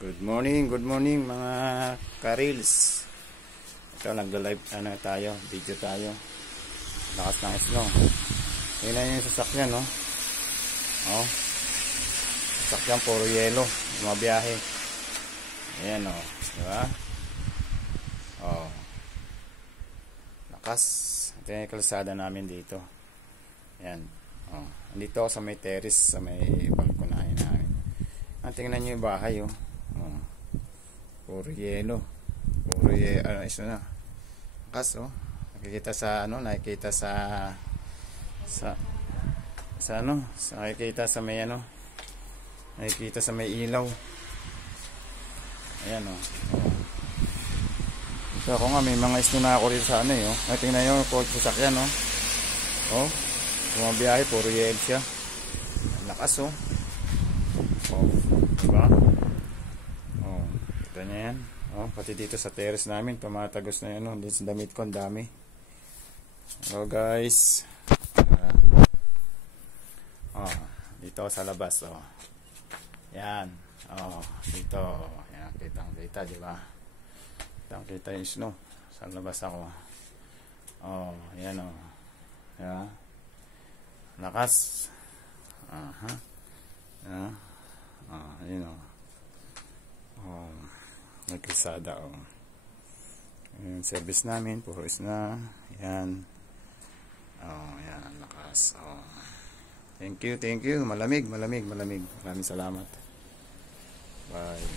Good morning mga ka-reels. Ito nagla-live tayo, video tayo. Lakas ng snow. Yun na yung sasakyan, no? Oh. Sasakyan puro yelo, bumabiyahe. Ayan, oh. Diba? Oh. Lakas. Ito yung kalsada namin dito. Ayan. Oh. Andito ako sa may terrace, sa may balkonahe namin. Tingnan nyo yung bahay, oh. Puro yelo. Puro yelo. Isa na. Lakas, oh. Nakikita sa nakikita sa nakikita sa may nakikita sa may ilaw. Ayan, oh. Ito ako nga, may mga isno na ako rin sa oh. Tingnan nyo yung coach sasakyan, oh. Oh. Bumabiyahe, puro yelo siya. Lakas, oh. Oh, diba? Oh, kita niya yan. Oh, pati dito sa terrace namin, tumatagos na yan. Dito sa damit ko, ang dami. Hello guys. Oh, dito sa labas. Oh. Yan. Oh, dito. Yan, kitang-kita, diba? Kitang-kita yung snow. Sa labas ako. Oh, yan, oh. Yan. Lakas. Aha. Yan. Yun o. Nagkisada o. Yung service namin, puro is na. Yan. Yan. Lakas. Thank you. Malamig. Maraming salamat. Bye.